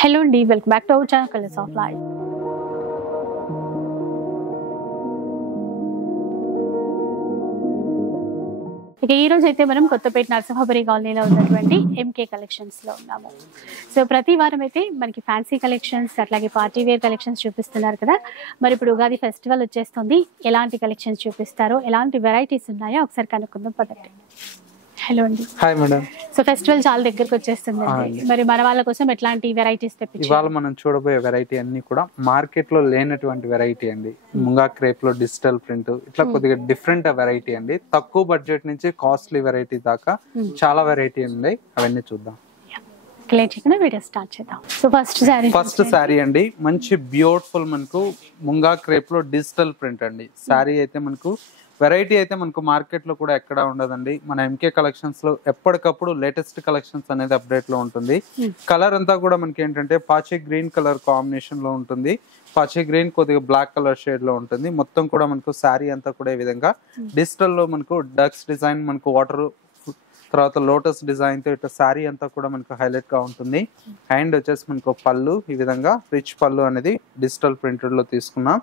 Hello and welcome back to our channel Colors of Life. ఇక ఈ రోజు అయితే మనం కొత్తపేట నరసింహపురి కాలనీలో ఉన్నటువంటి ఎంకే కలెక్షన్స్ లో ఉన్నాము. సో ప్రతి వారం అయితే మనకి ఫ్యాన్సీ కలెక్షన్స్ అట్లాగే పార్టీ వేర్ కలెక్షన్స్ చూపిస్తున్నారు కదా. మరి ఇప్పుడు ఉగాది ఫెస్టివల్ వచ్చేస్తుంది, ఎలాంటి కలెక్షన్స్ చూపిస్తారో, ఎలాంటి వెరైటీస్ ఉన్నాయో ఒకసారి కనుక్కుందాం పదండి. హలో అండి. Hi madam. సో ఫెస్టివల్ చాలా దగ్గరకు వచ్చేస్తుంది, మరి మన వాళ్ళ కోసం ఎట్లాంటి వెరైటీస్ తెప్పించారు? ఇవాళ మనం చూడబోయే వెరైటీ అన్ని కూడా మార్కెట్ లో లేనటువంటి వెరైటీ అండి. ముంగా క్రేప్ లో డిజిటల్ ప్రింట్, ఇట్లా కొద్దిగా డిఫరెంట్ వెరైటీ అండి. తక్కువ బడ్జెట్ నుంచి కాస్ట్లీ వెరైటీ దాకా చాలా వెరైటీ ఉన్నాయి, అవన్నీ చూద్దాం. వీడియో స్టార్ట్ చేద్దాం. సో ఫస్ట్ శారీ అండి, మంచి బ్యూటిఫుల్ మనకు ముంగా క్రేప్ లో డిజిటల్ ప్రింట్ అండి. శారీ అయితే మనకు వెరైటీ అయితే మనకు మార్కెట్ లో కూడా ఎక్కడ ఉండదండి. మన ఎంకే కలెక్షన్స్ లో ఎప్పటికప్పుడు లేటెస్ట్ కలెక్షన్స్ అనేది అప్డేట్ లో ఉంటుంది. కలర్ అంతా కూడా మనకి ఏంటంటే పాచి గ్రీన్ కలర్ కాంబినేషన్ లో ఉంటుంది. పాచి గ్రీన్ కొద్దిగా బ్లాక్ కలర్ షేడ్ లో ఉంటుంది. మొత్తం కూడా మనకు శారీ అంతా కూడా ఈ విధంగా డిజిటల్ లో మనకు డక్స్ డిజైన్, మనకు వాటర్ తర్వాత లోటస్ డిజైన్ తో ఇట్లా శారీ అంతా కూడా మనకు హైలైట్ గా ఉంటుంది. అండ్ వచ్చేసి మనకు పళ్ళు ఈ విధంగా రిచ్ పళ్ళు అనేది డిజిటల్ ప్రింటెడ్ లో తీసుకున్నాం.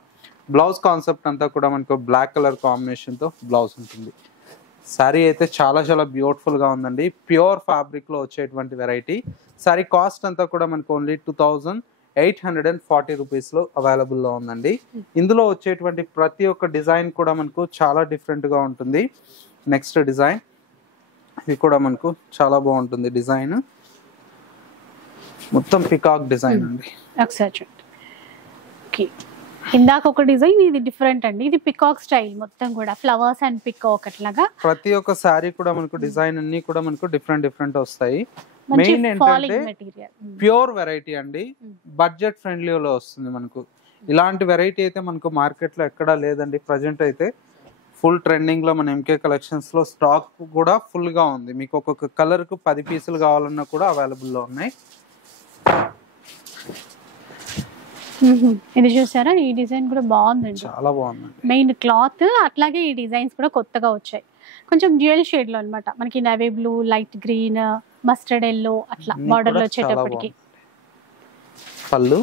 బ్లౌజ్ కాన్సెప్ట్ అంతా కూడా మనకు బ్లాక్ కలర్ కాంబినేషన్ తో బ్లౌజ్ ఉంటుంది. శారీ అయితే చాలా చాలా బ్యూటిఫుల్ గా ఉందండి. ప్యూర్ ఫ్యాబ్రిక్ లో వచ్చేటువంటి వెరైటీ. శారీ కాస్ట్ అంతా కూడా మనకు ఓన్లీ 2840 రూపీస్ లో అవైలబుల్ లో ఉందండి. ఇందులో వచ్చేటువంటి ప్రతి ఒక్క డిజైన్ కూడా మనకు చాలా డిఫరెంట్ గా ఉంటుంది. నెక్స్ట్ డిజైన్ ఇది కూడా మనకు చాలా బాగుంటుంది. డిజైన్ మొత్తం పికాక్ డిజైన్ అండి. ఇందాక ఒక డిజైన్, ఇది డిఫరెంట్ అండి. ఇది పికాక్ స్టైల్, మొత్తం కూడా ఫ్లవర్స్ అండ్ పికాక్ అట్లాగా. ప్రతి ఒక్క సారీ కూడా మనకు డిజైన్ అన్ని కూడా మనకు డిఫరెంట్ వస్తాయి. మెయిన్ ఏంటంటే ప్యూర్ వెరైటీ అండి, బడ్జెట్ ఫ్రెండ్లీలో వస్తుంది మనకు. ఇలాంటి వెరైటీ అయితే మనకు మార్కెట్ లో ఎక్కడా లేదండి. ప్రజెంట్ అయితే ఫుల్ ట్రెండింగ్ లో మన ఎంకే కలెక్షన్స్ లో స్టాక్ కూడా ఫుల్ గా ఉంది. మీకు ఒక్కొక్క కలర్ కు 10 పీసులు కావాలన్నా కూడా అవైలబుల్ లో ఉన్నాయి. ఇది చూసారా, ఈ డిజైన్ కూడా బాగుందండి, చాలా బాగుంది. మెయిన్ క్లాత్ అట్లాగే ఈ డిజైన్స్ కూడా కొత్తగా వచ్చాయి. కొంచెం డ్యూయల్ షేడ్ లో అన్నమాట. మనకి navy blue, light green, mustard yellow అట్లా బార్డర్ లో వచ్చేటప్పటికి. పళ్ళు,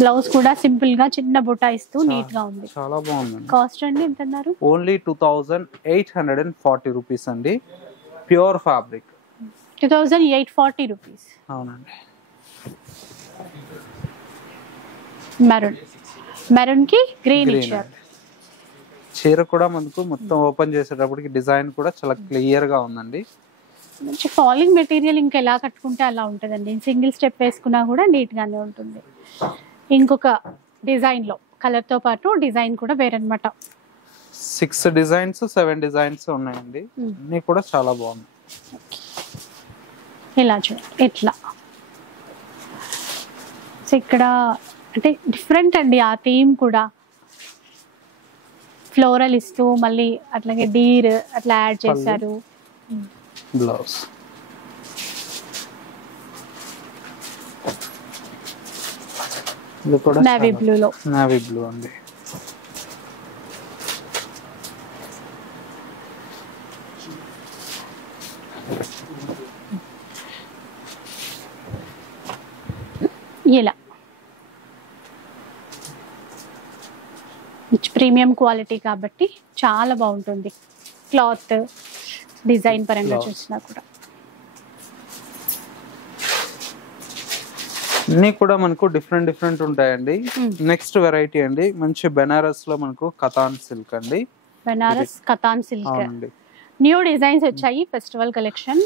బ్లౌజ్ కూడా సింపుల్ గా చిన్న బుటా ఇస్తూ నీట్ గా ఉంది. చాలా బాగుంది. కాస్ట్ అండి ఎంత అన్నారు? ఓన్లీ 2840 రూపీస్ అండి. Pure fabric 2840 rupees. అవునండి. మెరూన్ కి గ్రీన్ ఇచ్చారు. చీర కూడా మనకు మొత్తం ఓపెన్ చేసేటప్పటికి డిజైన్ కూడా చాలా క్లియర్ గా ఉందండి. మంచి ఫాలింగ్ మెటీరియల్, ఇంకా ఎలా కట్టుకుంటే అలా ఉంటుందండి. సింగిల్ స్టెప్ వేసుకున్నా కూడా నీట్ గానే ఉంటుంది. ఇంకొక డిజైన్ లో కలర్ తో పాటు డిజైన్ కూడా వేరనమాట. 6 డిజైన్స్ 7 డిజైన్స్ ఉన్నాయండి. అన్ని కూడా చాలా బాగుంది. ఇలా చూడండి, ఇట్లా ఇక్కడ అంటే డిఫరెంట్ అండి. ఆ థీమ్ కూడా ఫ్లోరల్ ఇస్తూ మళ్ళీ అట్లాగే డీర్ అట్లా యాడ్ చేశారు. బ్లౌజ్ ఇది కూడా నేవీ బ్లూ లో, నేవీ బ్లూ అండి. ఇలా ప్రీమియం క్వాలిటీ కాబట్టి చాలా బాగుంటుంది. క్లాత్ డిజైన్ పరంగా చూసినా కూడా అన్ని కూడా మనకు డిఫరెంట్ ఉంటాయండి. నెక్స్ట్ వెరైటీ అండి, మంచి బెనారస్ లో మనకు కతాన్ సిల్క్ అండి. Banaras katan silk new designs వచ్చాయి, ఫెస్టివల్ కలెక్షన్.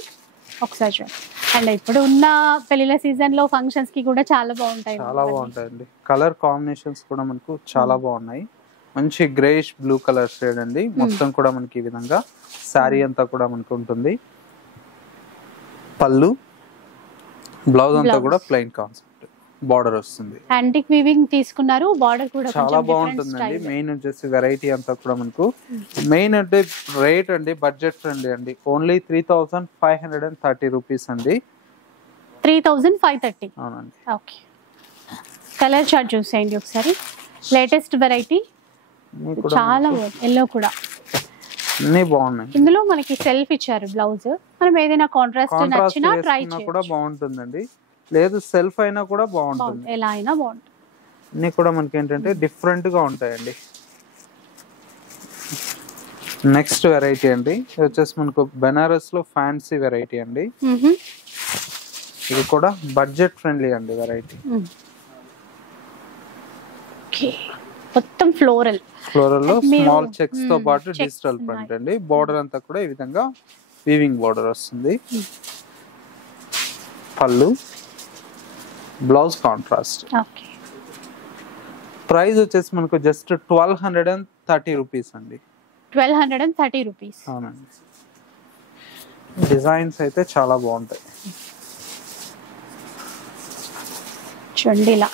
ఒకసారి చూడండి. అండ్ ఇప్పుడు ఉన్న పెళ్లిల సీజన్ లో ఫంక్షన్స్ కి కూడా చాలా బాగుంటాయి. చాలా బాగుంటాయండి. కలర్ కాంబినేషన్స్ కూడా మనకు చాలా బాగున్నాయి. మంచి గ్రేష్ బ్లూ కలర్ షేడ్ అండి. మొత్తం కూడా మనకి ఈ విధంగా శారీ అంతా కూడా మనకు ఉంటుంది. పళ్ళు, బ్లౌజ్ అంతా కూడా ప్లెయిన్ కాన్సెప్ట్, బార్డర్ వస్తుంది. యాంటిక్ వీవింగ్ తీసుకున్నారు, బార్డర్ కూడా చాలా బాగుంటుందండి. మెయిన్ వచ్చేసి వెరైటీ అంతా కూడా మనకు మెయిన్ అంటే రేట్ అండి బడ్జెట్ ఫ్రెండ్లీ అండి. ఓన్లీ 3530 రూపీస్ అండి. 3530. అవునండి. ఓకే, కలర్ చార్ట్ చూసేయండి ఒకసారి. లేటెస్ట్ వెరైటీ చాలా ఎల్లో కూడా అన్ని బాగున్నాయి. ఇందులో మనకి సెల్ఫ్ ఇచ్చారు బ్లౌజ్, మనం ఏదైనా కాంట్రాస్ట్ నచ్చినా ట్రై కూడా బాగుంటుందండి, లేదు సెల్ఫ్ అయినా కూడా బాగుంటుంది, ఎలా అయినా బాగుంటుంది. అన్ని కూడా మనకి ఏంటంటే డిఫరెంట్ గా ఉంటాయండి. నెక్స్ట్ వెరైటీ అండి, ఇది వచ్చేసి మనకు బెనారస్ లో ఫ్యాన్సీ వెరైటీ అండి. ఇది కూడా బడ్జెట్ ఫ్రెండ్లీ అండి వెరైటీ. మొత్తం ఫ్లోరల్ లో స్మాల్ చెక్స్ తో పాటు డిజిటల్ ప్రింట్ అండి. బోర్డర్ అంతా కూడా ఈ విధంగా వీవింగ్ బోర్డర్ వస్తుంది. పళ్ళు, బ్లౌజ్ కాంట్రాస్ట్. ప్రైస్ వచ్చేసి మనకు జస్ట్ 1230 రూపీస్ అండి. 1230 రూపీస్. అవునండి. డిజైన్స్ అయితే చాలా బాగుంటాయి. చూడండి ఇలా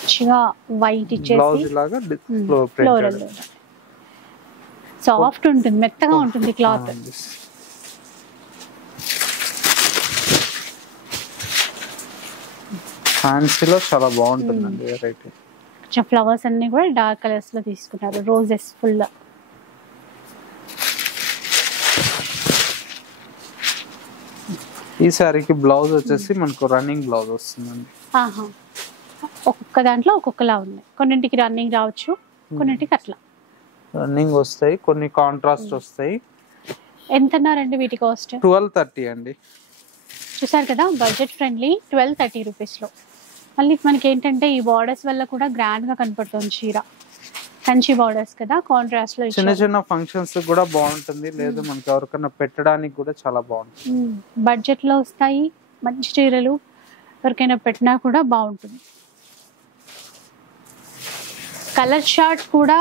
మంచిగా వైట్ ఇచ్చేసి లాగా ఫ్లోరల్ సాఫ్ట్ ఉంటుంది, మెత్తగా ఉంటుంది క్లాత్. ఫ్యాన్సీలో చాలా బాగుంటుందండి వెరైటీ. ఫ్లవర్స్ అన్ని కూడా డార్క్ కలర్స్ లో తీసుకున్నారు, రోజెస్ ఫుల్. ఈ సారీకి బ్లౌజ్ వచ్చేసి మనకు రన్నింగ్ బ్లౌజ్ వస్తుందండి. ఒక్కొక్క దాంట్లో ఒక్కొక్కలా ఉంది, కొన్నింటికి రన్నింగ్ రావచ్చు, కొన్నింటికి అట్లా రన్నింగ్ వస్తాయి, కొన్ని కాంట్రాస్ట్ వస్తాయి. ఎంత అన్నారండి వీటి కాస్ట్? 1230 అండి. చూసారు కదా, బడ్జెట్ ఫ్రెండ్లీ 1230 రూపీస్ లో. మళ్ళీ మనకి ఏంటంటే ఈ బార్డర్స్ వల్ల కూడా గ్రాండ్ గా కనపడుతుంది చీర, కంచి బార్డర్స్ కదా, కాంట్రాస్ట్ లో చిన్న చిన్న ఫంక్షన్స్ కూడా బాగుంటుంది, లేదు మనకి ఎవరికైనా పెట్టడానికి కూడా చాలా బాగుంటుంది. బడ్జెట్ లో వస్తాయి మంచి చీరలు, ఎవరికైనా పెట్టినా కూడా బాగుంటుంది. కలర్ చార్ట్ కూడా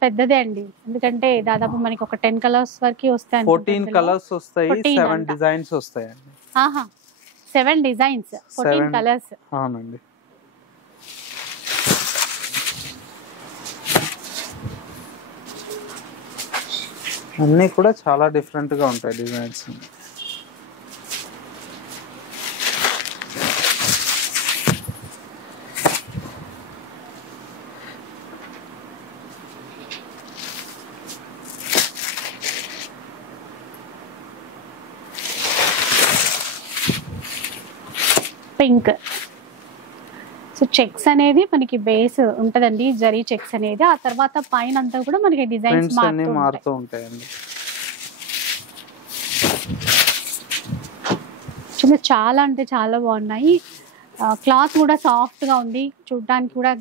పెద్దదే అండి, ఎందుకంటే దాదాపు మనకి ఒక 10 కలర్స్ వరకు వస్తాయి. 14 కలర్స్ వస్తాయి, 7 డిజైన్స్ వస్తాయండి. 7 డిజైన్స్, 14 కలర్స్. అవునండి. అన్నీ కూడా చాలా డిఫరెంట్ గా ఉంటాయి డిజైన్స్. పింక్. సో చెక్స్ అనేది మనకి బేస్ ఉంటదండి, జరీ చెక్స్ అనేది, ఆ తర్వాత పైన అంతా కూడా మనకి డిజైన్స్ మారుతూ ఉంటాయండి. చాలా అంటే చాలా బాగున్నాయి. క్లాత్ కూడా సాఫ్ట్ గా ఉంది, చూడడానికి కూడా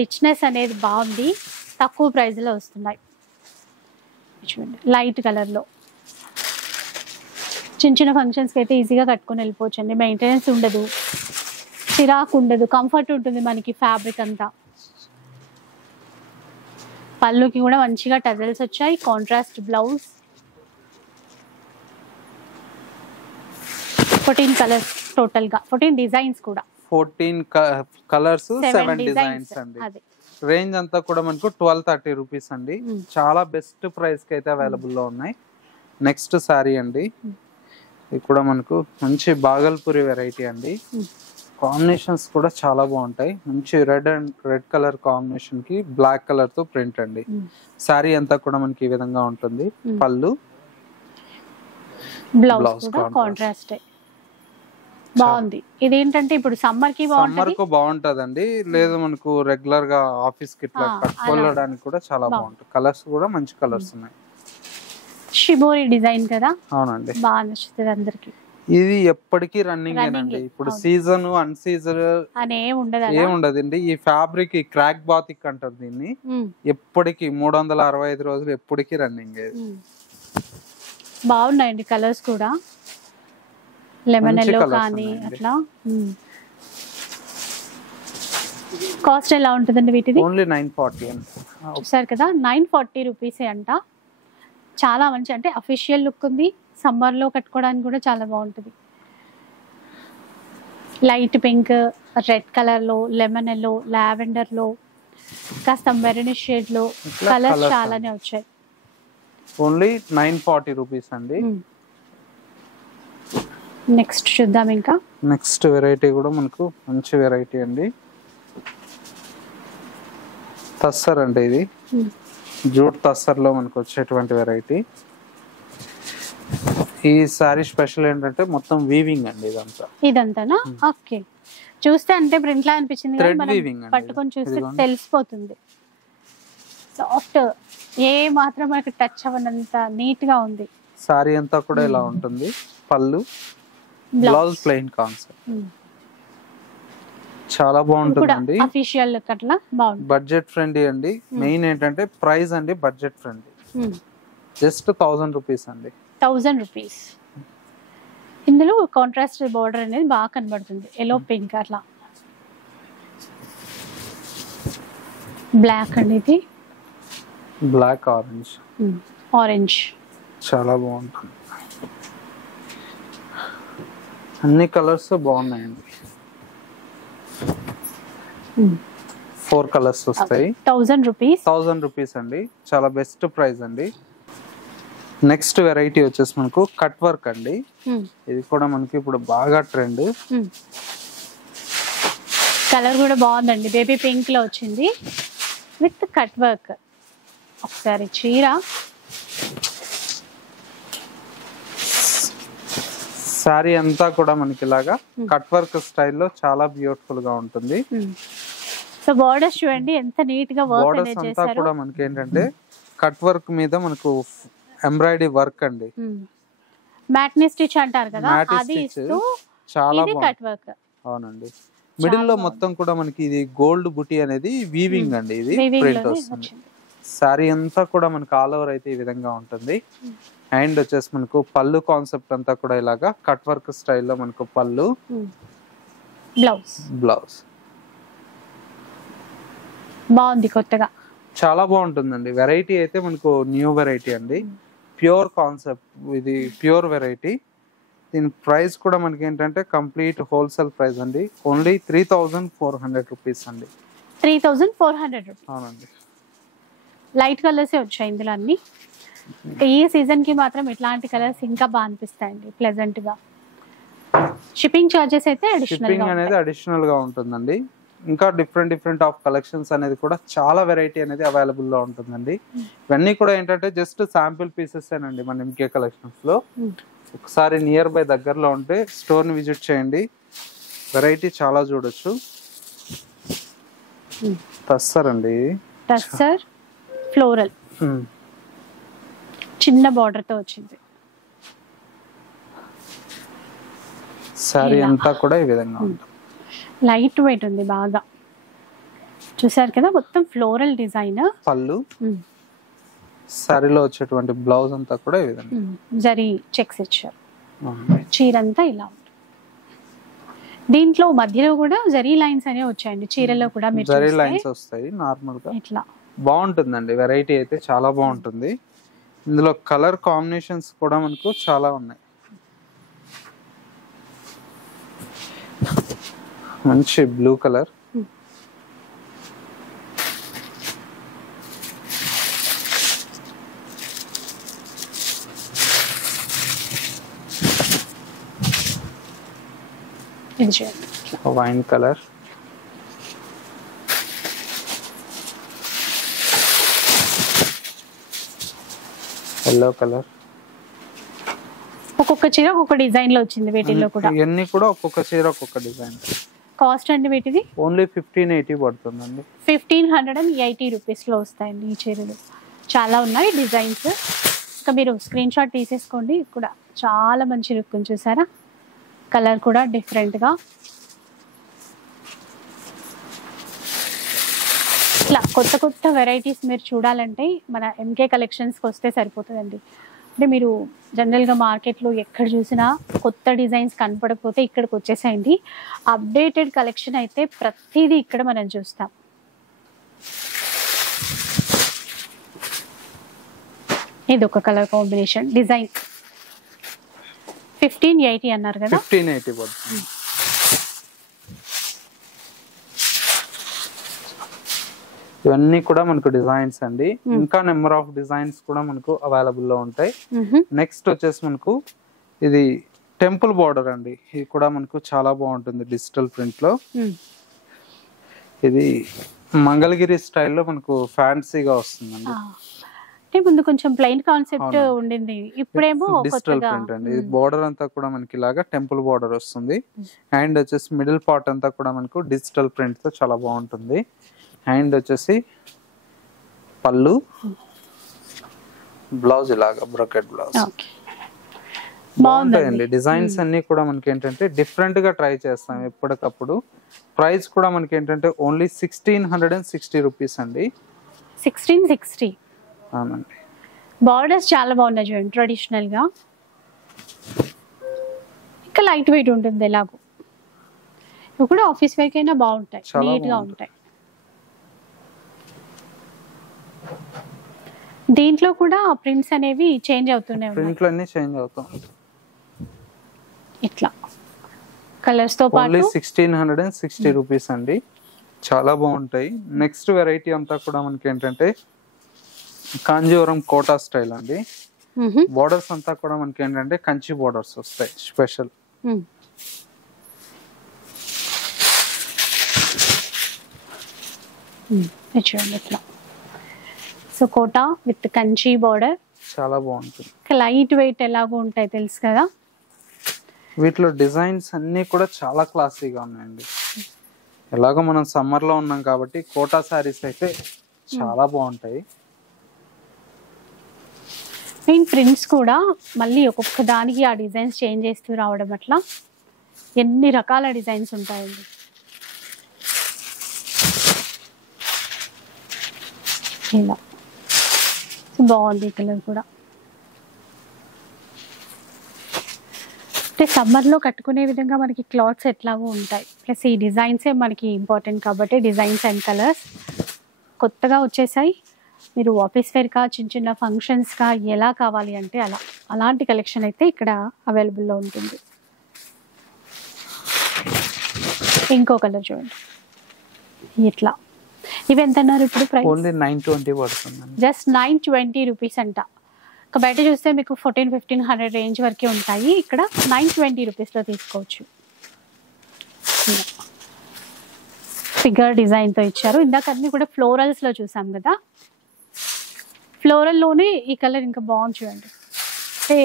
రిచ్నెస్ అనేది బాగుంది, తక్కువ ప్రైస్ లో వస్తున్నాయి. చూడండి లైట్ కలర్ లో చిన్న చిన్న ఫంక్షన్స్ కి అయితే ఈజీగా కట్టుకొని వెళ్ళిపోవచ్చు అండి, మెయింటెనెన్స్ ఉండదు, చిరాకు ఉండదు, కంఫర్ట్ ఉంటుంది మనకి ఫ్యాబ్రిక్ అంతా. పళ్ళుకి కూడా మంచిగా టజల్స్ వచ్చాయి, కాంట్రాస్ట్ బ్లౌజ్. 14 కలర్స్ టోటల్ గా, 14 డిజైన్స్ కూడా, 14 కలర్స్ 7 డిజైన్స్ అండి. రేంజ్ అంతా కూడా మనకు 1230 రూపీస్ అండి. చాలా బెస్ట్ ప్రైస్ కి అయితే అవైలబుల్ లో ఉన్నాయి. నెక్స్ట్ సారీ అండి, ఇది కూడా మనకు మంచి బాగల్పూరి వెరైటీ అండి. కాంబినేషన్స్ కూడా చాలా బాగుంటాయి, మంచి రెడ్ కలర్ కాంబినేషన్ కి బ్లాక్ కలర్ తో ప్రింట్ అండి. సారీ అంతా కూడా మనకి ఈ విధంగా ఉంటుంది. పళ్ళు, బ్లౌజ్ కాంట్రాస్ట్ బాగుంది. ఇదేంటంటే ఇప్పుడు సమ్మర్ కి బాగుంటదండి, లేదు మనకు రెగ్యులర్ గా ఆఫీస్ కి ఇట్లా కట్టుకోవడానికి కూడా చాలా బాగుంటుంది. కలర్స్ కూడా మంచి కలర్స్ ఉన్నాయి. షిబోరి డిజైన్ కదా. అవునండి, బాగా నచ్చుతుంది అందరికి. ఇది ఎప్పటికీ రన్నింగ్ ఏనండి, ఇప్పుడు సీజన్ అన్ సీజన్ ఏముండదండి. ఈ ఫ్యాబ్రిక్ ఈ క్రాక్ బాతిక్ అంటారు దీన్ని, ఎప్పటికీ 365 రోజులు ఎప్పటికీ రన్నింగ్. బాగున్నాయండి కలర్స్ కూడా, లెమన్ ఎల్లో కానీ అట్లా. కాస్ట్ ఎలా ఉంటుందండి వీటిది? ఓన్లీ 940. చూసారు కదా, 940 రూపీస్ అంట. చాలా మంచి, అంటే అఫీషియల్ లుక్ ఉంది, సమ్మర్ లో కట్టుకోవడానికి కూడా చాలా బాగుంటుంది. లైట్ పింక్, రెడ్ కలర్ లో, లెమన్ ఎల్లో, లావెండర్ లో, కాస్త మెరూన్ షేడ్ లో కలర్స్ చాలానే వచ్చాయి. ఓన్లీ 940 రూపీస్ అండి. నెక్స్ట్ చూద్దాం. ఇంకా నెక్స్ట్ వెరైటీ కూడా మనకు మంచి వెరైటీ అండి, టస్సర్ అంటే ఇది జూట్ టస్సర్ లో మనకు వచ్చేటువంటి వెరైటీ. ఈ సారీ స్పెషల్ ఏంటంటే మొత్తం వీవింగ్ అండి ఇదంతా. ఇదంతానా? ఓకే. చూస్తే అంటే ప్రింట్ లా అనిపించింది కానీ థ్రెడ్ మనం వీవింగ్ అండి. పట్టుకొని చూస్తే తెలిసిపోతుంది. సాఫ్ట్, ఏ మాత్రం మనకి టచ్ అవ్వనంత నీట్ గా ఉంది. సారీ అంతా కూడా ఇలా ఉంటుంది. పళ్ళు, బ్లౌజ్ ప్లెయిన్ కాన్సెప్ట్. చాలా బాగుంటుందండి. అఫీషియల్ లుక్ అట్లా బాగుంది. బడ్జెట్ ఫ్రెండ్లీ అండి. మెయిన్ ఏంటంటే ప్రైస్ అండి బడ్జెట్ ఫ్రెండ్లీ. జస్ట్ 1000 రూపీస్ అండి. 1000 రూపీస్. ఇందులో కాంట్రాస్ట్ బోర్డర్ అనేది బాగా కనబడుతుంది. ఎల్లో పింక్ అట్లా. బ్లాక్ అండి ఇది. Black orange. ఆరెంజ్ చాలా బాగుంటుంది. అన్ని కలర్స్ బాగున్నాయండి. 4 కలర్స్ వస్తాయి. 1000 రూపీస్. 1000 రూపీస్ అండి. చాలా బెస్ట్ ప్రైస్ అండి. నెక్స్ట్ వెరైటీ వచ్చేసి మనకు కట్ వర్క్ అండి. ఇది కూడా మనకి ఇప్పుడు బాగా ట్రెండ్. కలర్ కూడా బాగుందండి. బేబీ పింక్ లో వచ్చింది విత్ కట్ వర్క్. ఒకసారి చీర సారీ అంతా కూడా మనకి ఇలాగా కట్ వర్క్ స్టైల్లో చాలా బ్యూటిఫుల్ గా ఉంటుంది. సో బోర్డర్స్ చూడండి ఎంత నీట్ గా వర్క్ అనేది బోర్డర్స్ అంతా చేశారు. కూడా మనకి ఏంటంటే కట్ వర్క్ మీద మనకు ఎంబ్రాయిడరీ వర్క్ అండి. మ్యాట్నీ స్టిచ్ అంటారు కదా, మ్యాట్నీ అది స్టిచ్ ఇస్తూ చాలా ఇది కట్ వర్క్. అవునండి. మిడిల్ లో మొత్తం కూడా మనకి ఇది గోల్డ్ బుటీ అనేది వీవింగ్ అండి. ఇది ప్రింట్ వస్తుంది. సారీ అంతా కూడా మనకి ఆల్ ఓవర్ అయితే ఈ విధంగా ఉంటుంది. అండ్ వచ్చేసి మనకు పళ్ళు కాన్సెప్ట్ అంతా కూడా ఇలాగా కట్ వర్క్ స్టైల్లో మనకు పళ్ళు, బ్లౌజ్ బాగుంది. కొత్తగా చాలా బాగుంటుందండి. వెరైటీ అయితే మనకు న్యూ వెరైటీ అండి. ప్యూర్ కాన్సెప్ట్, ఇది ప్యూర్ వెరైటీ. దీని ప్రైస్ కూడా మనకి ఏంటంటే కంప్లీట్ హోల్సేల్ ప్రైస్ అండి. ఓన్లీ 3400 రూపీస్ అండి. 3400 రూపీస్. అవునండి. లైట్ కలర్స్ వచ్చాయి ఇందులో అన్ని. ఈ సీజన్ కి మాత్రం ఇట్లాంటి కలర్స్ ఇంకా బాగా అనిపిస్తాయండి, ప్లెజెంట్ గా. షిప్పింగ్ చార్జెస్ అయితే షిప్పింగ్ అనేది అడిషనల్ గా ఉంటుందండి. ఇంకా డిఫరెంట్ ఆఫ్ కలెక్షన్స్ అనేది కూడా చాలా వెరైటీ అనేది అవైలబుల్ లో ఉంటుందండి. ఇవన్నీ కూడా ఏంటంటే జస్ట్ శాంపిల్ పీసెస్ ఏనండి మన ఎంకే కలెక్షన్స్ లో. ఒకసారి నియర్ బై దగ్గరలో ఉంటే స్టోర్ ని విజిట్ చేయండి. వెరైటీ చాలా చూడొచ్చు. టస్సర్ అండి. టస్సర్ ఫ్లోరల్ చిన్న బార్డర్ తో వచ్చింది. సారీ అంతా కూడా ఈ విధంగా ఉంటుంది. లైట్ వెయిట్ ఉంది బాగా. చూసారు కదా, మొత్తం ఫ్లోరల్ డిజైన్. పళ్ళు, సారీలో వచ్చేటువంటి బ్లౌజ్ అంతా కూడా ఈ విధంగా జరీ చెక్స్ ఇచ్చారు. చీర అంతా ఇలా ఉంది. దీంట్లో మధ్యలో కూడా జరీ లైన్స్ అనేవి వచ్చాయండి. చీరలో కూడా మీరు జరీ లైన్స్ వస్తాయి నార్మల్ గా. ఇట్లా బాగుంటుందండి. వెరైటీ అయితే చాలా బాగుంటుంది. ఇందులో కలర్ కాంబినేషన్స్ కూడా మనకు చాలా ఉన్నాయి. మంచి blue colour, wine colour, yellow colour. ఒక్కొక్క చీర ఒక్కొక్క డిజైన్ లో వచ్చింది వీటిల్లో కూడా. ఇవన్నీ కూడా ఒక్కొక్క చీర ఒక్కొక్క డిజైన్. కాస్ట్ అండి వీటిది ఓన్లీ 1580 పడుతుందండి. 1580 రూపీస్ లో వస్తాయండి ఈ చీరలు. చాలా ఉన్నాయి డిజైన్స్. ఇంకా మీరు స్క్రీన్ షాట్ తీసేసుకోండి. కూడా చాలా మంచి లుక్ చూసారా. కలర్ కూడా డిఫరెంట్ గా. ఇట్లా కొత్త వెరైటీస్ మీరు చూడాలంటే మన ఎంకే కలెక్షన్స్కి వస్తే సరిపోతుందండి. అంటే మీరు జనరల్గా మార్కెట్లో ఎక్కడ చూసినా కొత్త డిజైన్స్ కనపడకపోతే ఇక్కడికి వచ్చేసేయండి. అప్డేటెడ్ కలెక్షన్ అయితే ప్రతిదీ ఇక్కడ మనం చూస్తాం. ఇది ఒక కలర్ కాంబినేషన్ డిజైన్. 1580 అన్నారు కదా. 1580 పడుతుంది. ఇవన్నీ కూడా మనకు డిజైన్స్ అండి. ఇంకా నెంబర్ ఆఫ్ డిజైన్స్ కూడా మనకు అవైలబుల్ లో ఉంటాయి. నెక్స్ట్ వచ్చేసి మనకు ఇది టెంపుల్ బార్డర్ అండి. ఇది కూడా మనకు చాలా బాగుంటుంది డిజిటల్ ప్రింట్ లో. ఇది మంగళగిరి స్టైల్లో మనకు ఫ్యాన్సీగా వస్తుందండి. అంటే ముందు కొంచెం ప్లెయిన్ కాన్సెప్ట్ ఉండింది, ఇప్పుడేమో డిజిటల్ ప్రింట్ అండి. ఇది బోర్డర్ అంతా కూడా మనకి ఇలాగా టెంపుల్ బోర్డర్ వస్తుంది. హ్యాండ్ వచ్చేసి మిడిల్ పార్ట్ అంతా కూడా మనకు డిజిటల్ ప్రింట్ తో చాలా బాగుంటుంది. హ్యాండ్ వచ్చేసి పళ్ళు, బ్లౌజ్ ఇలాగా బ్రోకెట్ బ్లౌజ్ బాగుంటాయండి. డిజైన్స్ అన్ని కూడా మనకి ఏంటంటే డిఫరెంట్ గా ట్రై చేస్తాం ఎప్పటికప్పుడు. ప్రైస్ కూడా మనకి ఏంటంటే ఓన్లీ 1660 రూపీస్ అండి. 1660. అవునండి. బార్డర్స్ చాలా బాగున్నాయి చూడండి, ట్రెడిషనల్ గా. ఇంకా లైట్ వెయిట్ ఉంటుంది ఎలాగో. ఇవి కూడా ఆఫీస్ వేర్ కైనా బాగుంటాయి, నీట్ గా ఉంటాయి. దీంట్లో కూడా ప్రింట్స్ అనేవి చేంజ్ అవుతున్నాయి. ప్రింట్లు అన్ని చేంజ్ అవుతాం ఇట్లా కలర్స్ తో పాటు. ఓన్లీ 1660 రూపీస్ అండి. చాలా బాగుంటాయి. నెక్స్ట్ వెరైటీ అంతా కూడా మనకి ఏంటంటే కాంజీవరం కోటా స్టైల్ అండి. బోర్డర్స్ అంతా కూడా మనకి ఏంటంటే కంచి బోర్డర్స్ వస్తాయి స్పెషల్. ఇట్లా so Kota with Kanchi border చాలా బాగుంటుంది. లైట్ వెయిట్ ఎలాగో ఉంటాయి తెలుసు కదా. వీటిలో డిజైన్స్ అన్ని కూడా చాలా క్లాసీగా ఉన్నాయండి. ఎలాగో మనం సమ్మర్ లో ఉన్నాం కాబట్టి కోటా సారీస్ అయితే చాలా బాగుంటాయి. మెయిన్ ప్రింట్స్ కూడా మళ్ళీ ఒక్కొక్క దానికి ఆ డిజైన్స్ చేంజ్ చేస్తూ రావడం, అట్లా ఎన్ని రకాల డిజైన్స్ ఉంటాయండి. ఇలా బాగుంది కలర్ కూడా. అంటే సమ్మర్లో కట్టుకునే విధంగా మనకి క్లాత్స్ ఎట్లాగో ఉంటాయి, ప్లస్ ఈ డిజైన్సే మనకి ఇంపార్టెంట్ కాబట్టి డిజైన్స్ అండ్ కలర్స్ కొత్తగా వచ్చేసాయి. మీరు ఆఫీస్ వేర్గా చిన్న చిన్న ఫంక్షన్స్గా ఎలా కావాలి అంటే అలాంటి కలెక్షన్ అయితే ఇక్కడ అవైలబుల్లో ఉంటుంది. ఇంకో కలర్ చూడండి ఇట్లా. ఇవి ఎంత అన్నారు ఇప్పుడు ప్రైస్? ఓన్లీ 920 పడుతుంది. జస్ట్ 920 రూపీస్ అంట. ఇక బయట చూస్తే మీకు 1400-1500 రేంజ్ వరకే ఉంటాయి, ఇక్కడ 920 రూపీస్లో తీసుకోవచ్చు. ఫిగర్ డిజైన్తో ఇచ్చారు. ఇందాక అన్ని కూడా ఫ్లోరల్స్లో చూసాం కదా, ఫ్లోరల్లోనే ఈ కలర్ ఇంకా బాగుంది చూడండి. అంటే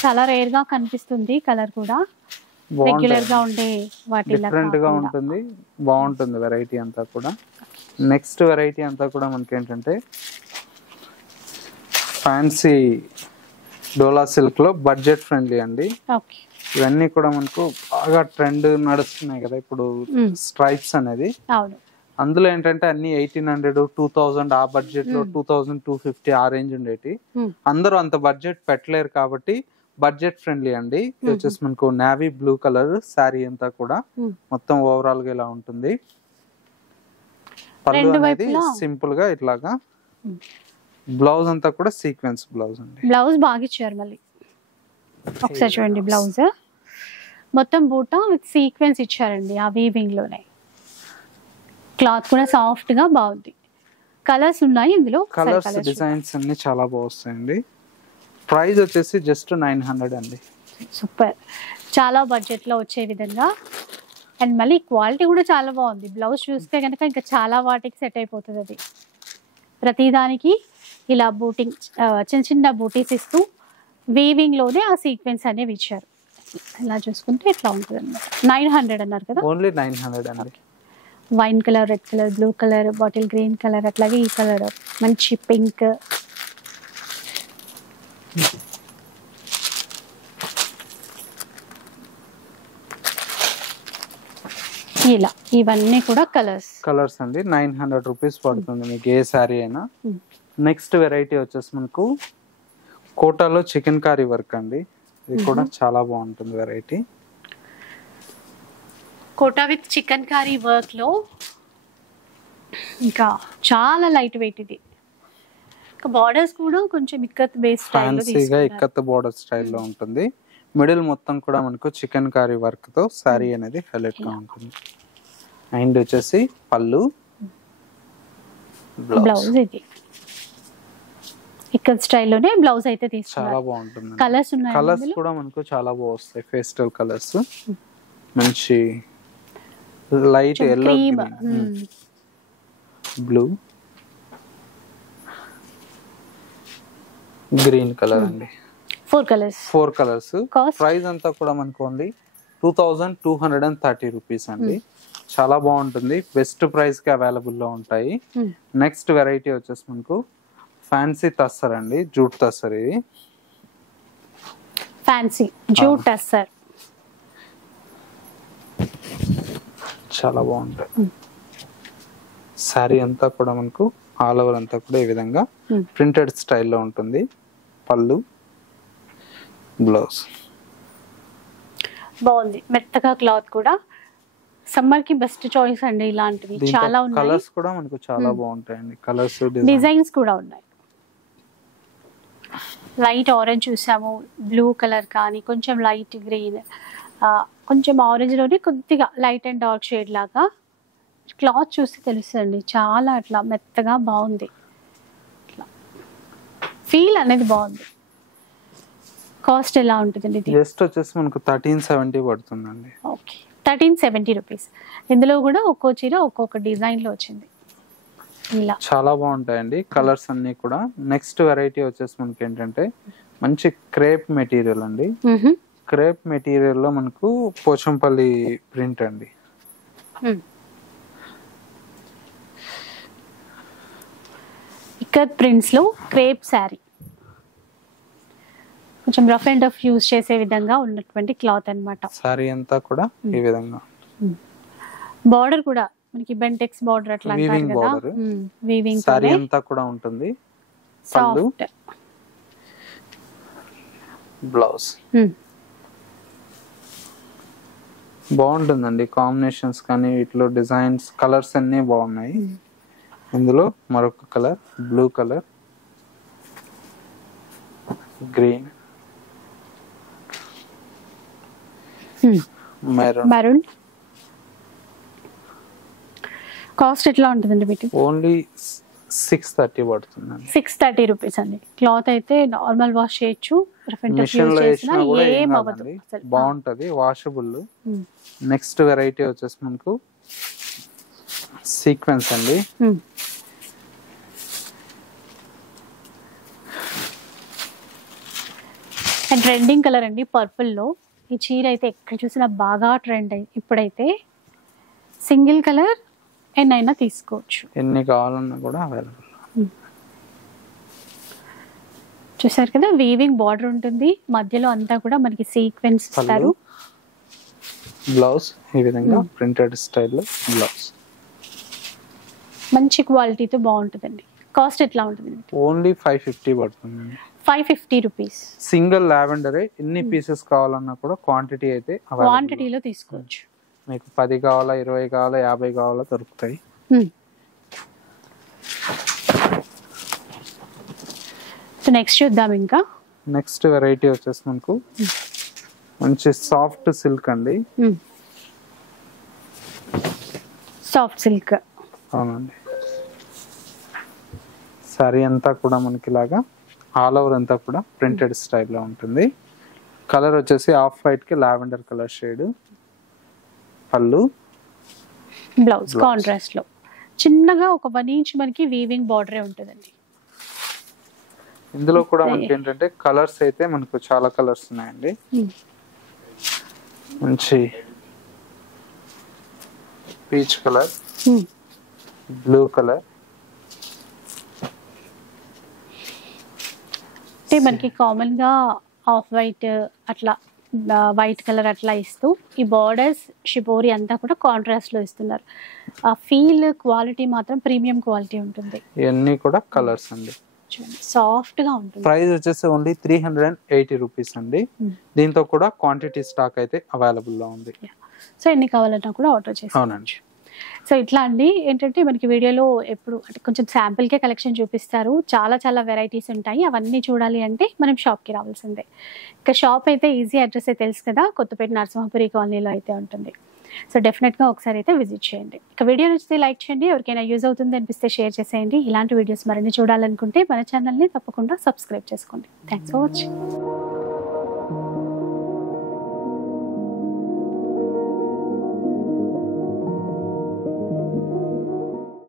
చాలా రేర్గా కనిపిస్తుంది కలర్ కూడా, రెగ్యులర్గా ఉండే వాటి డిఫరెంట్గా ఉంటుంది, బాగుంటుంది వెరైటీ అంతా కూడా. నెక్స్ట్ వెరైటీ అంతా కూడా మనకి ఏంటంటే ఫ్యాన్సీ డోలా సిల్క్ లో బడ్జెట్ ఫ్రెండ్లీ అండి. ఇవన్నీ కూడా మనకు బాగా ట్రెండ్ నడుస్తున్నాయి కదా ఇప్పుడు స్ట్రైప్స్ అనేది. అందులో ఏంటంటే అన్ని 1800-2000 ఆ బడ్జెట్ లో 2250 ఆ రేంజ్ ఉండేటి. అందరూ అంత బడ్జెట్ పెట్టలేరు కాబట్టి బడ్జెట్ ఫ్రెండ్లీ అండి. ఇది వచ్చేసి మనకు నావీ బ్లూ కలర్ శారీ అంతా కూడా మొత్తం ఓవరాల్ గా ఇలా ఉంటుంది. పళ్ళు అనేది సింపుల్ గా ఇట్లాగా. బ్లౌజ్ అంతా కూడా సీక్వెన్స్ బ్లౌజ్ అండి. బ్లౌజ్ బాగా ఇచ్చారు. మళ్ళీ ఒకసారి చూడండి, బ్లౌజ్ మొత్తం బూట విత్ సీక్వెన్స్ ఇచ్చారండి ఆ వీవింగ్ లోనే. క్లాత్ కూడా సాఫ్ట్ గా బాగుంది. కలర్స్ ఉన్నాయి ఇందులో. కలర్స్ డిజైన్స్ అన్ని చాలా బాగుస్తాయండి. ప్రైస్ వచ్చేసి జస్ట్ 900 అండి. సూపర్, చాలా బడ్జెట్ లో వచ్చే విధంగా. అండ్ మళ్ళీ క్వాలిటీ కూడా చాలా బాగుంది. బ్లౌజ్ చూస్తే కనుక ఇంకా చాలా వాటికి సెట్ అయిపోతుంది అది. ప్రతిదానికి ఇలా బూటింగ్ చిన్న చిన్న బూటీస్ ఇస్తూ వీవింగ్ లోనే ఆ సీక్వెన్స్ అనేవి ఇచ్చారు. ఇలా చూసుకుంటే ఇట్లా ఉంటుంది అనమాట. 900 అన్నారు కదా. ఓన్లీ 900 అండి. Wine colour, red colour, blue colour, bottle green colour, అట్లాగే ఈ కలర్ మంచి పింక్. ఇలా ఇవన్నీ కూడా కలర్స్ అండి. 900 రూపీస్ పడుతుంది మీకు ఏ శారీ అయినా. నెక్స్ట్ వెరైటీ వచ్చేసి మనకు కోటాలో చికెన్ కారీ వర్క్ అండి. ఇది కూడా చాలా బాగుంటుంది variety. Kota with chikankari work లో ఇంకా చాలా లైట్ వెయిట్. ఇది బార్డర్స్ కూడా కొంచెం ఇక్కత్ బేస్ స్టైల్లో ఫ్యాన్సీగా ఇక్కత్ బార్డర్ స్టైల్లో ఉంటుంది. మిడిల్ మొత్తం కూడా మనకు చికెన్ కారీ వర్క్ తో శారీ అనేది హైలైట్ గా ఉంటుంది. అండ్ వచ్చేసి పళ్ళు, బ్లౌజ్ ఇది ఇక్కత్ స్టైల్లోనే బ్లౌజ్ అయితే తీసుకున్నారు. చాలా బాగుంటుంది. కలర్స్ ఉన్నాయి. కలర్స్ కూడా మనకు చాలా బాగుస్తాయి. పేస్టల్ కలర్స్, మంచి light yellow, blue, green colour అండి. 4 కలర్స్. 4 కలర్స్. Cost? ప్రైస్ అంతా కూడా మనకు ఓన్లీ 2230 రూపీస్ అండి. చాలా బాగుంటుంది. బెస్ట్ ప్రైస్ కి అవైలబుల్ లో ఉంటాయి. నెక్స్ట్ వెరైటీ వచ్చేసి మనకు ఫ్యాన్సీ టస్సర్ అండి, జూట్ టస్సర్. ఇది ఫ్యాన్సీ జూట్ టస్సర్ చాలా బాగుంటుంది. శారీ అంతా కూడా మనకు ఆల్ ఓవర్ అంతా కూడా ఈ విధంగా ప్రింటెడ్ స్టైల్లో ఉంటుంది. పళ్ళు, బ్లౌజ్. బాగుంది, మెత్తగా క్లాత్ కూడా. సమ్మర్ కి బెస్ట్ చాయిస్ అండి ఇలాంటివి. చాలా ఉన్నాయి. కలర్స్ కూడా మనకు చాలా బాగుంటాయండి. కలర్స్, డిజైన్స్ కూడా ఉన్నాయి. లైట్ ఆరెంజ్ చూసాము, బ్లూ కలర్ కానీ కొంచెం లైట్ గ్రీన్, కొంచెం ఆరెంజ్ లోనే కొద్దిగా లైట్ అండ్ డార్క్ షేడ్ లాగా. క్లాత్ చూస్తే తెలుస్తుంది, చాలా అట్లా మెత్తగా బాగుంది. ఫీల్ అనేది బాగుంది. కాస్ట్ ఎలా ఉంటుందండి ఇది? జస్ట్ వచ్చేసి మనకు 1370 పడుతుందండి. Okay, 1370 rupees. ఇందులో కూడా ఒక్కో చీర ఒక్కొక్క డిజైన్ లో వచ్చింది. ఇలా చాలా బాగుంటాయండి కలర్స్ అన్ని కూడా. నెక్స్ట్ వెరైటీ వచ్చేసి మనకి ఏంటంటే మంచి క్రేప్ మెటీరియల్ అండి. క్రేప్ మెటీరియల్ లో మనకు పోచంపల్లి ప్రింట్ అండి. ఇక్కత్ ప్రింట్స్ లో క్రేప్ శారీ, కొంచెం రఫ్ అండ్ టఫ్ యూజ్ చేసే విధంగా ఉన్నటువంటి క్లాత్ అన్నమాట. సారీ అంతా కూడా ఈ విధంగా. బార్డర్ కూడా మనకి బెంటెక్స్ బార్డర్ అట్లా అంటారు వీవింగ్ కదా. బార్డర్. వీవింగ్ సారీ అంతా కూడా ఉంటుంది. పళ్ళు, సాఫ్ట్ బ్లౌజ్. బాగుంటుందండి కాంబినేషన్స్ కానీ వీటిలో డిజైన్స్, కలర్స్ అన్ని బాగున్నాయి. ఇందులో మరొక colour blue colour, green, maroon. Cost ఎట్లా ఉంటుందండి వీటి? ఓన్లీ 630 పడుతుందండి. 630 రూపీస్ అండి. క్లాత్ అయితే నార్మల్ వాష్ చేయొచ్చు, rough and tough machine use లో చేసినా వేసినా కూడా ఏం ఏం అవ్వదు కాదండి, అసలు. బాగుంటది, వాషబుల్. నెక్స్ట్ వెరైటీ వచ్చేసి మనకు సీక్వెన్స్ అండి. అండ్ ట్రెండింగ్ కలర్ అండి, పర్పుల్ లో. ఈ చీర అయితే ఎక్కడ చూసినా బాగా ట్రెండ్ అయింది. ఇప్పుడైతే సింగిల్ కలర్ ఎన్నైనా తీసుకోవచ్చు, ఎన్ని కావాలన్నా కూడా అవైలబుల్. చూసారు కదా, వీవింగ్ బార్డర్ ఉంటుంది, మధ్యలో అంతా కూడా మనకి సీక్వెన్స్ ఇస్తారు. బ్లౌజ్ ఈ విధంగా ప్రింటెడ్ స్టైల్లో బ్లౌజ్. మంచి క్వాలిటీతో బాగుంటుందండి. కాస్ట్ ఎట్లా ఉంటుంది? ఓన్లీ 550 పడుతుంది. 550 రూపీస్. సింగిల్ లావెండరే. ఎన్ని పీసెస్ కావాలన్నా కూడా క్వాంటిటీ అయితే క్వాంటిటీలో తీసుకోవచ్చు. మీకు 10 కావాలా, 20 కావాలా, 50 కావాలా దొరుకుతాయి. సో నెక్స్ట్ చూద్దాం. ఇంకా నెక్స్ట్ వెరైటీ వచ్చేసి మనకు మంచి సాఫ్ట్ సిల్క్ అండి. Soft silk. అవునండి. సారీ అంతా కూడా మనకి ఇలాగా ఆల్ ఓవర్ అంతా కూడా ప్రింటెడ్ స్టైల్లో ఉంటుంది. కలర్ వచ్చేసి ఆఫ్ వైట్ కి లావెండర్ కలర్ షేడ్. పళ్ళు, బ్లౌజ్ కాంట్రాస్ట్ లో చిన్నగా ఒక 1 ఇంచ్ మనకి వీవింగ్ బార్డరే ఉంటుందండి. ఇందులో కూడా మనకి ఏంటంటే కలర్స్ అయితే మనకు చాలా కలర్స్ ఉన్నాయండి. మంచి పీచ్ కలర్, బ్లూ కలర్. అంటే మనకి కామన్ గా ఆఫ్ వైట్ అట్లా, వైట్ కలర్ అట్లా ఇస్తూ ఈ బార్డర్స్ షిబోరి అంతా కూడా కాంట్రాస్ట్ లో ఇస్తున్నారు. ఆ ఫీల్ క్వాలిటీ మాత్రం ప్రీమియం క్వాలిటీ ఉంటుంది. ఇవన్నీ కూడా కలర్స్ అండి. సాఫ్ట్ గా ఉంటుంది. ప్రైస్ వచ్చేసి ఓన్లీ 380 రూపీస్ అండి. దీంతో కూడా క్వాంటిటీ స్టాక్ అయితే అవైలబుల్ లో ఉంది. సో ఎన్ని కావాలన్నా కూడా ఆర్డర్ చేసుకోవచ్చు. అవునండి. సో ఇట్లా అండి ఏంటంటే మనకి వీడియోలో ఎప్పుడు అంటే కొంచెం శాంపిల్కే కలెక్షన్ చూపిస్తారు, చాలా చాలా వెరైటీస్ ఉంటాయి. అవన్నీ చూడాలి అంటే మనం షాప్కి రావాల్సిందే. ఇక షాప్ అయితే ఈజీ అడ్రస్ అయితే తెలుసు కదా, కొత్తపేట నరసింహపురి కాలనీలో అయితే ఉంటుంది. సో డెఫినెట్గా ఒకసారి అయితే విజిట్ చేయండి. ఇక వీడియో నచ్చితే లైక్ చేయండి, ఎవరికైనా యూజ్ అవుతుంది అనిపిస్తే షేర్ చేసేయండి. ఇలాంటి వీడియోస్ మరిన్ని చూడాలనుకుంటే మన ఛానల్ని తప్పకుండా సబ్స్క్రైబ్ చేసుకోండి. Thanks for watching.